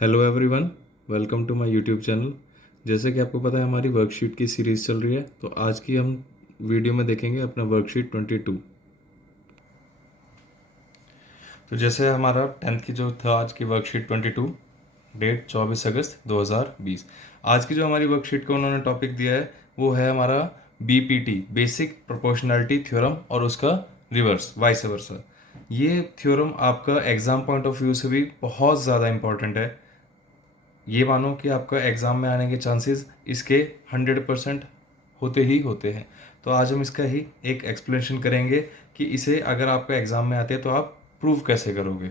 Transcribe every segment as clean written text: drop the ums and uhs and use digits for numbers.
Hello everyone, welcome to my YouTube channel. जैसे कि आपको पता है हमारी वर्कशीट की सीरीज़ चल रही है, तो आज की हम वीडियो में देखेंगे अपना वर्कशीट 22। तो जैसे हमारा 10th की जो था आज की वर्कशीट 22, डेट 24 अगस्त 2020। आज की जो हमारी वर्कशीट को उन्होंने टॉपिक दिया है वो है हमारा बीपीटी, बेसिक प्रोपोर्शनैलिटी थ्योरम, और उसका रिवर्स वाइस वर्सा। ये थ्योरम आपका एग्जाम पॉइंट ऑफ व्यू से भी बहुत ज़्यादा इंपॉर्टेंट है। ये मानो कि आपका एग्ज़ाम में आने के चांसेस इसके 100% होते ही होते हैं। तो आज हम इसका ही एक एक्सप्लेनेशन करेंगे कि इसे अगर आपका एग्ज़ाम में आते हैं तो आप प्रूव कैसे करोगे।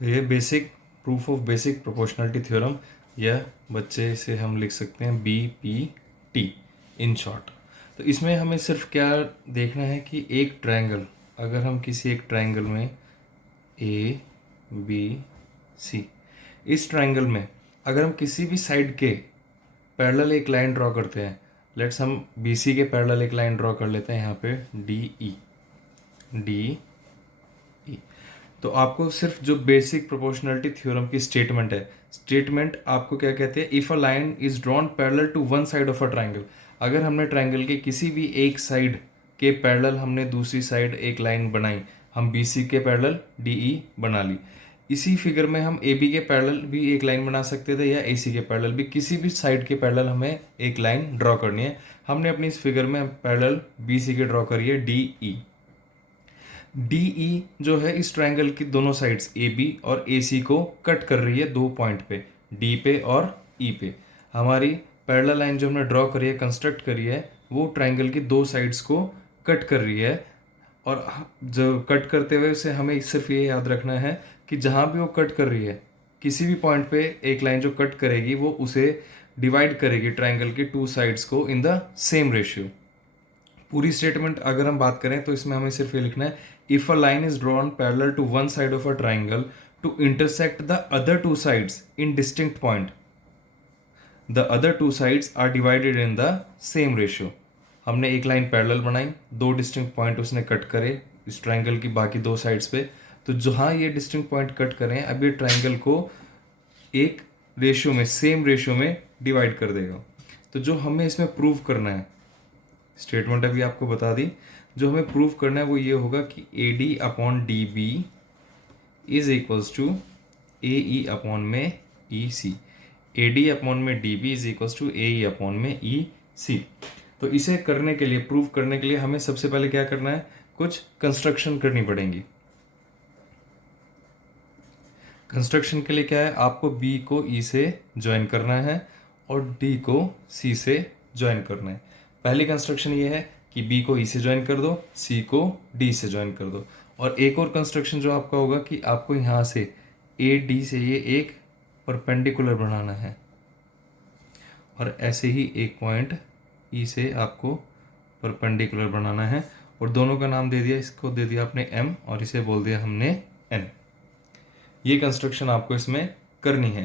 तो ये basic proof of basic proportionality theorem, या बच्चे से हम लिख सकते हैं BPT इन शॉर्ट। तो इसमें हमें सिर्फ क्या देखना है कि एक ट्रायंगल, अगर हम किसी एक ट्रायंगल में ABC, इस ट्रायंगल में अगर हम किसी भी साइड के पैरेलल एक लाइन ड्रॉ करते हैं, लेट्स हम BC के पैरेलल एक लाइन ड्रॉ कर लेते हैं यहाँ पे DE। तो आपको सिर्फ जो बेसिक प्रोपोर्शनलिटी थ्योरम की स्टेटमेंट है, स्टेटमेंट आपको क्या कहते हैं, if a line is drawn parallel to one side of a triangle. अगर हमने ट्रायंगल के किसी भी एक साइड के पैरेलल हमने दूसरी साइड एक लाइन बनाई, हम BC के पैरेलल DE बना ली। इसी फिगर में हम AB के पैरेलल भी एक लाइन बना सकते थे, या AC के पैरेलल भी, किसी भी साइड के पैरेलल हमें एक लाइन ड्रॉ करनी है। हमने अपनी इस फिगर में पैरेलल BC के ड्रॉ करी है DE। DE जो है इस ट्रायंगल की दोनों साइड्स AB और AC को कट कर रही है दो पॉइंट पे, D पे और E पे। हमारी पैरेलल लाइन जो हमने ड्रॉ करी है, कंस्ट्रक्ट करी है, वो ट्रायंगल की दो साइड्स को कट कर रही है। और जो कट करते हुए उसे हमें सिर्फ ये याद रखना है कि जहाँ भी वो कट कर रही है, किसी भी पॉइंट पे एक लाइन जो कट करेगी वो उसे डिवाइड करेगी ट्रायंगल के टू साइड्स को इन द सेम रेशियो। पूरी स्टेटमेंट अगर हम बात करें तो इसमें हमें सिर्फ ये लिखना है, if a line is drawn parallel to one side of a triangle to intersect the other two sides in distinct point, the other two sides are divided in the same ratio. हमने एक line parallel बनाई, दो distinct point उसने cut करे इस triangle की बाकी दो साइड्स पे। तो जहाँ ये डिस्टिंक्ट पॉइंट कट करें, अब ये ट्राइंगल को एक रेशियो में, सेम रेशियो में डिवाइड कर देगा। तो जो हमें इसमें प्रूव करना है, स्टेटमेंट अभी आपको बता दी, जो हमें प्रूव करना है वो ये होगा कि AD/DB is equals to AE upon में EC। AD/DB is equals to AE upon में EC। तो इसे करने के लिए, प्रूव करने के लिए हमें सबसे पहले क्या करना है, कुछ कंस्ट्रक्शन करनी पड़ेंगी। कंस्ट्रक्शन के लिए क्या है, आपको B को E से ज्वाइन करना है और D को C से ज्वाइन करना है। पहली कंस्ट्रक्शन ये है कि B को E से ज्वाइन कर दो, C को D से ज्वाइन कर दो। और एक और कंस्ट्रक्शन जो आपका होगा कि आपको यहाँ से AD से ये एक परपेंडिकुलर बनाना है, और ऐसे ही एक पॉइंट E से आपको परपेंडिकुलर बनाना है। और दोनों का नाम दे दिया, इसको दे दिया आपने M और इसे बोल दिया हमने N। ये कंस्ट्रक्शन आपको इसमें करनी है।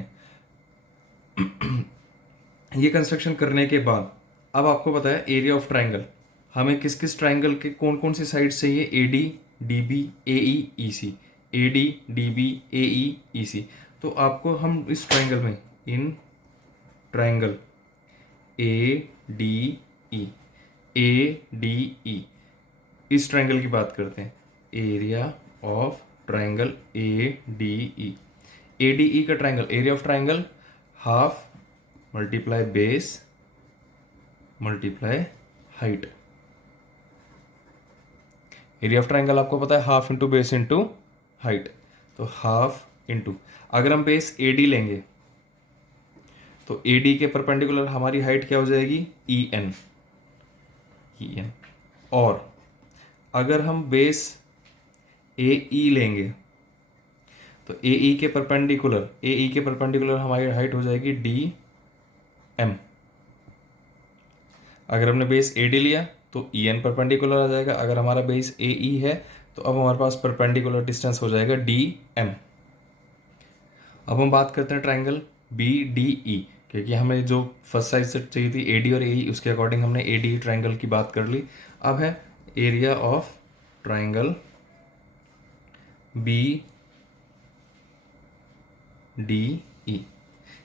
ये कंस्ट्रक्शन करने के बाद अब आपको पता है एरिया ऑफ ट्राइंगल, हमें किस किस ट्राइंगल के कौन कौन सी साइड चाहिए, AD DB AE EC, AD DB AE EC। तो आपको हम इस ट्राइंगल में, इन ट्राइंगल ADE ADE, इस ट्राइंगल की बात करते हैं, area of triangle ADE। ADE का triangle, area of triangle half multiply base multiply height. Area of triangle आपको पता है half into base into height. तो हाफ इंटू, अगर हम बेस AD लेंगे तो AD के परपेंडिकुलर हमारी हाइट क्या हो जाएगी, EN। और अगर हम बेस AE लेंगे तो AE के परपेंडिकुलर हमारी हाइट हो जाएगी DM। अगर हमने बेस AD लिया तो EN परपेंडिकुलर आ जाएगा। अगर हमारा बेस AE है तो अब हमारे पास परपेंडिकुलर डिस्टेंस हो जाएगा DM। अब हम बात करते हैं ट्राइंगल BDE, क्योंकि हमें जो फर्स्ट साइड से चाहिए थी AD और AE, उसके अकॉर्डिंग हमने AD ट्राइंगल की बात कर ली। अब है area of triangle D E.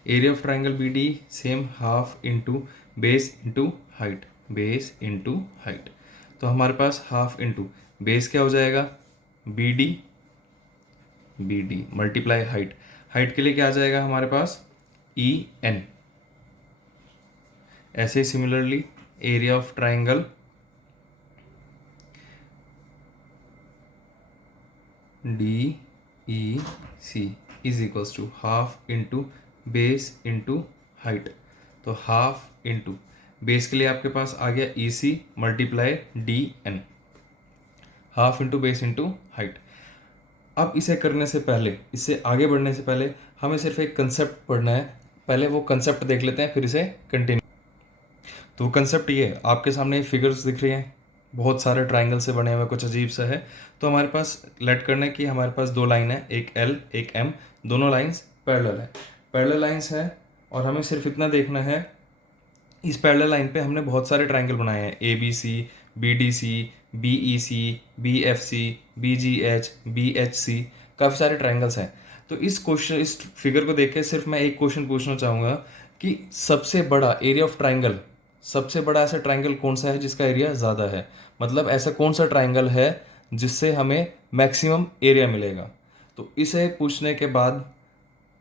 Area of triangle B D सेम, half into base into height, base into height. तो हमारे पास हाफ इंटू बेस क्या हो जाएगा, B D multiply height. Height के लिए क्या आ जाएगा हमारे पास, ई एन। ऐसे ही similarly area of triangle D E C is equals to half into base into height. तो हाफ इंटू बेस के लिए आपके पास आ गया E C multiply D N, half into base into height. अब इसे करने से पहले, इससे आगे बढ़ने से पहले हमें सिर्फ एक कंसेप्ट पढ़ना है। पहले वो कंसेप्ट देख लेते हैं, फिर इसे कंटिन्यू। तो कंसेप्ट ये है, आपके सामने फिगर्स दिख रही हैं, बहुत सारे ट्राइंगल से बने हुए, कुछ अजीब सा है। तो हमारे पास लेट करना है कि हमारे पास दो लाइन है, एक एल एक एम, दोनों लाइंस पैरेलल है, पैरेलल लाइंस है। और हमें सिर्फ इतना देखना है, इस पैरेलल लाइन पे हमने बहुत सारे ट्राइंगल बनाए हैं, A B C, B D C, B E C, B F C, B G H, B H C, काफ़ी सारे ट्राइंगल्स हैं। तो इस फिगर को देख के सिर्फ मैं एक क्वेश्चन पूछना चाहूँगा कि सबसे बड़ा एरिया ऑफ ट्राइंगल, सबसे बड़ा ऐसा ट्राइंगल कौन सा है जिसका एरिया ज़्यादा है, मतलब ऐसा कौन सा ट्राइंगल है जिससे हमें मैक्सिमम एरिया मिलेगा। तो इसे पूछने के बाद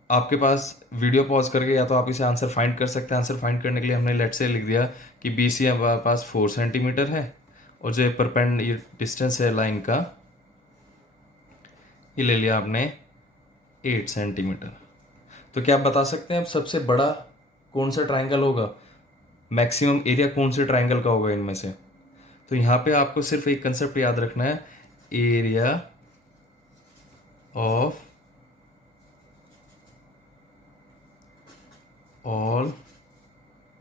आपके पास वीडियो पॉज करके या तो आप इसे आंसर फाइंड कर सकते हैं। आंसर फाइंड करने के लिए हमने लेट से लिख दिया कि बी सी हमारे पास 4 सेंटीमीटर है, और जो परपेंड ये डिस्टेंस है लाइन का, ये ले लिया आपने 8 सेंटीमीटर। तो क्या आप बता सकते हैं अब सबसे बड़ा कौन सा ट्राइंगल होगा, मैक्सिमम एरिया कौन से ट्राइंगल का होगा इनमें से। तो यहाँ पे आपको सिर्फ एक कंसेप्ट याद रखना है, area of all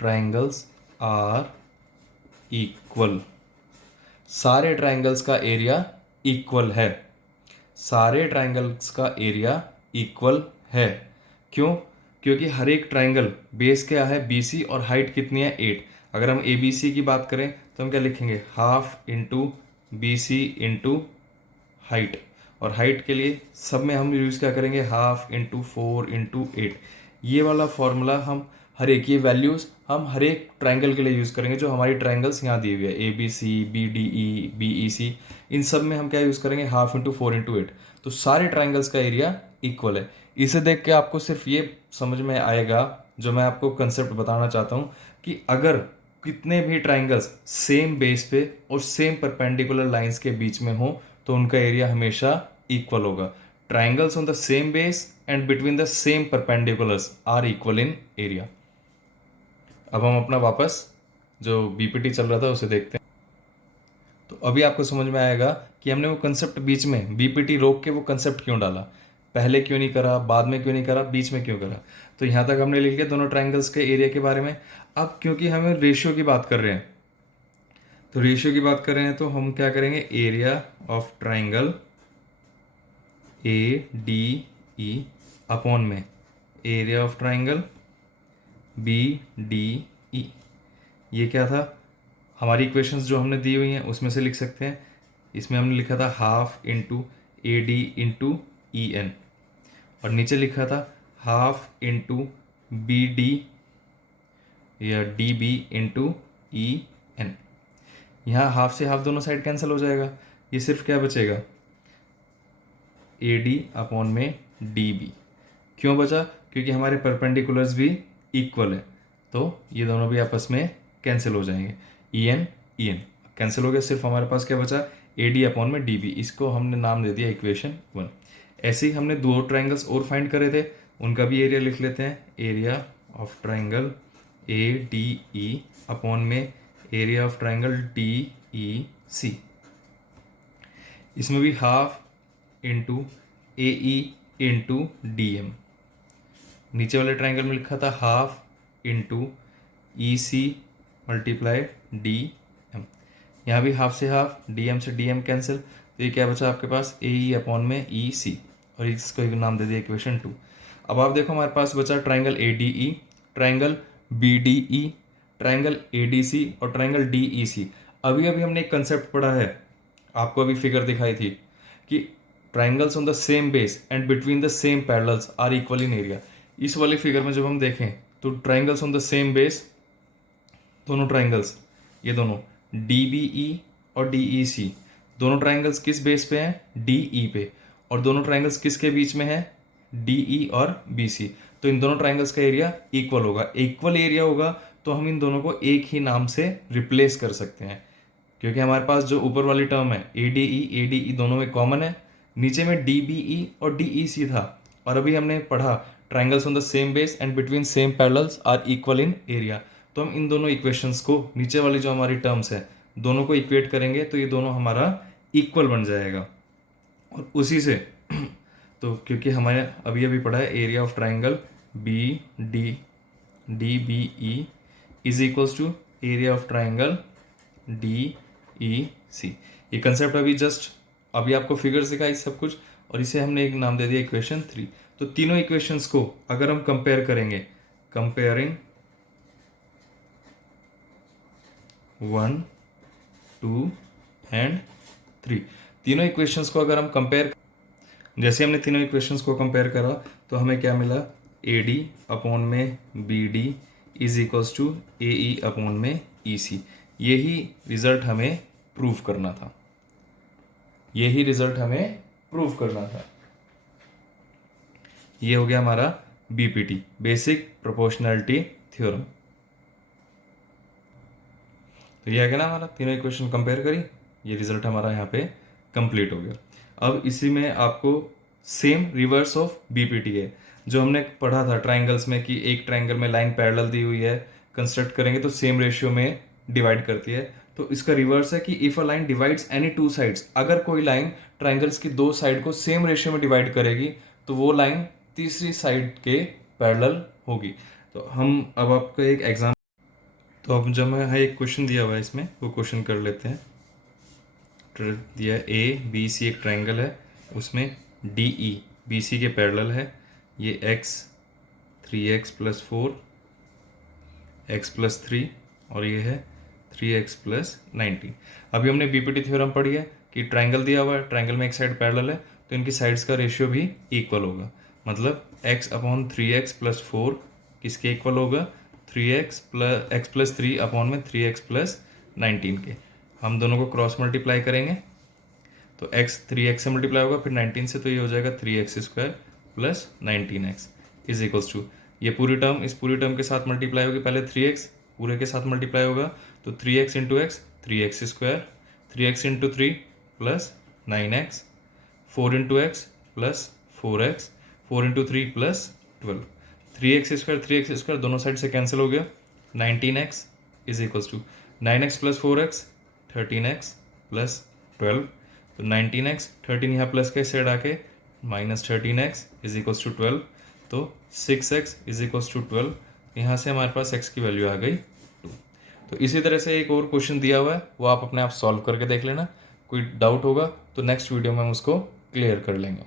triangles are equal. सारे ट्राइंगल्स का एरिया इक्वल है, सारे ट्राइंगल्स का एरिया इक्वल है। क्यों, क्योंकि हर एक ट्राइंगल बेस क्या है बी सी, और हाइट कितनी है 8। अगर हम ए बी सी की बात करें तो हम क्या लिखेंगे, half into B C into height. और हाइट के लिए सब में हम यूज़ क्या करेंगे, हाफ इंटू 4 इंटू 8। ये वाला फॉर्मूला हम हर एक, ये वैल्यूज़ हम हर एक ट्राइंगल के लिए यूज़ करेंगे जो हमारी ट्राइंगल्स यहाँ दी हुई है, A B C, B D E, B E C, इन सब में हम क्या यूज़ करेंगे, हाफ इंटू 4 इंटू 8। तो सारे ट्राइंगल्स का एरिया इक्वल है। इसे देख के आपको सिर्फ ये समझ में आएगा जो मैं आपको कंसेप्ट बताना चाहता हूँ, कि अगर कितने भी ट्राइंगल्स सेम बेस पे और सेम परपेंडिकुलर लाइंस के बीच में हो तो उनका एरिया हमेशा इक्वल होगा। Triangles on the same base and between the same perpendiculars are equal in area. अब हम अपना वापस जो बीपीटी चल रहा था उसे देखते हैं। तो अभी आपको समझ में आएगा कि हमने वो कंसेप्ट बीच में बीपीटी रोक के वो कंसेप्ट क्यों डाला, पहले क्यों नहीं करा, बाद में क्यों नहीं करा, बीच में क्यों करा। तो यहाँ तक हमने लिख लिया दोनों ट्राइंगल्स के एरिया के बारे में। अब क्योंकि हमें रेशियो की बात कर रहे हैं, तो रेशियो की बात कर रहे हैं तो हम क्या करेंगे, area of triangle A D E upon में area of triangle B D E. ये क्या था, हमारी इक्वेशंस जो हमने दी हुई हैं उसमें से लिख सकते हैं। इसमें हमने लिखा था half into A D into E N, और नीचे लिखा था हाफ इंटू बी डी या D B into E N. यहाँ हाफ से हाफ दोनों साइड कैंसिल हो जाएगा, ये सिर्फ क्या बचेगा, ए डी अपॉन में डी बी। क्यों बचा, क्योंकि हमारे परपेंडिकुलर्स भी इक्वल है, तो ये दोनों भी आपस में कैंसिल हो जाएंगे। ई एन कैंसिल हो गया, सिर्फ हमारे पास क्या बचा, ए डी अपॉन में डी बी। इसको हमने नाम दे दिया इक्वेशन 1। ऐसे ही हमने दो ट्राइंगल्स और फाइंड करे थे, उनका भी एरिया लिख लेते हैं, area of triangle A D E upon में area of triangle D E C. इसमें भी half into A E into D M. नीचे वाले ट्राइंगल में लिखा था half into E C multiply D M. यहाँ भी हाफ से हाफ, डी एम से डी एम कैंसिल, तो ये क्या बचा आपके पास, ए ई अपॉन में ई सी, और इसको एक नाम दे दिया इक्वेशन 2। अब आप देखो हमारे पास बचा triangle A D E, triangle B D E, triangle A D C और ट्राइंगल डी ई सी। अभी अभी हमने एक कंसेप्ट पढ़ा है, आपको अभी फिगर दिखाई थी कि triangles on the same base and between the same parallels are equal in area. इस वाली फिगर में जब हम देखें तो triangles on the same base, दोनों ट्राइंगल्स ये दोनों DBE और DEC, दोनों ट्राइंगल्स किस बेस पे हैं? DE पे। और दोनों ट्राइंगल्स किसके बीच में है? DE और BC। तो इन दोनों ट्राइंगल्स का एरिया इक्वल होगा। इक्वल एरिया होगा तो हम इन दोनों को एक ही नाम से रिप्लेस कर सकते हैं, क्योंकि हमारे पास जो ऊपर वाली टर्म है ADE दोनों में कॉमन है, नीचे में DBE और DEC था। और अभी हमने पढ़ा triangles on the same base and between same parallels are equal in area. तो हम इन दोनों इक्वेशंस को, नीचे वाली जो हमारी टर्म्स है, दोनों को इक्वेट करेंगे तो ये दोनों हमारा इक्वल बन जाएगा। और उसी से तो क्योंकि हमारे अभी अभी पढ़ा है area of triangle DBE is equals to area of triangle DEC। ये कंसेप्ट अभी आपको फिगर सिखाई सब कुछ, और इसे हमने एक नाम दे दिया इक्वेशन 3। तो तीनों इक्वेशंस को अगर हम कंपेयर करेंगे, कंपेयरिंग 1, 2 एंड 3, तीनों इक्वेशंस को अगर हम कंपेयर, जैसे हमने तीनों इक्वेशंस को कंपेयर करा तो हमें क्या मिला? AD अपॉन में BD is equals to AE upon में EC। यही रिजल्ट हमें प्रूव करना था, यही रिजल्ट हमें प्रूव करना था। ये हो गया हमारा BPT, बेसिक प्रोपोर्शनैलिटी थ्योरम। तो ये आ गया ना हमारा, तीनों इक्वेशन कंपेयर करी, ये रिजल्ट हमारा यहाँ पे कंप्लीट हो गया। अब इसी में आपको सेम रिवर्स ऑफ BPT है, जो हमने पढ़ा था ट्राइंगल्स में कि एक ट्राइंगल में लाइन पैरेलल दी हुई है, कंस्ट्रक्ट करेंगे तो सेम रेशियो में डिवाइड करती है। तो इसका रिवर्स है कि if a line divides any two sides, अगर कोई लाइन ट्राइंगल्स की दो साइड को सेम रेशियो में डिवाइड करेगी तो वो लाइन तीसरी साइड के पैरेलल होगी। तो हम अब आपको एक एग्जाम, तो अब जब मैं एक क्वेश्चन दिया हुआ है इसमें, वो क्वेश्चन कर लेते हैं। दिया ABC एक ट्राइंगल है, उसमें DE BC के पैरेलल है। ये x 3x + 4 x + 3 और ये है 3x + 19। अभी हमने BPT थ्योरम पढ़ी है कि ट्राइंगल दिया हुआ है, ट्राइंगल में एक साइड पैरेलल है तो इनकी साइड्स का रेशियो भी इक्वल होगा। मतलब x अपॉन 3x + 4 किसके इक्वल होगा? 3x + 3 अपॉन में 3x + 19 के। हम दोनों को क्रॉस मल्टीप्लाई करेंगे तो x 3x से मल्टीप्लाई होगा, फिर 19 से, तो ये हो जाएगा 3x² + 19x is equals to, ये पूरी टर्म इस पूरी टर्म के साथ मल्टीप्लाई होगी, पहले 3x पूरे के साथ मल्टीप्लाई होगा तो 3x × x 3x², 3x × 3 + 9x, 4 × x + 4x, 4 × 3 + 12, 3x² दोनों साइड से कैंसिल हो गया, 19x is equals to 9x + 4x 13x + 12, तो 19x 13 यहाँ प्लस के साइड आके -13x इज इक्वल्स टू 12, तो 6x इज इक्वल्स टू 12। यहाँ से हमारे पास x की वैल्यू आ गई 2। तो इसी तरह से एक और क्वेश्चन दिया हुआ है, वो आप अपने आप सॉल्व करके देख लेना। कोई डाउट होगा तो नेक्स्ट वीडियो में हम उसको क्लियर कर लेंगे।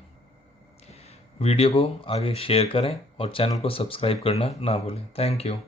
वीडियो को आगे शेयर करें और चैनल को सब्सक्राइब करना ना भूलें। Thank you.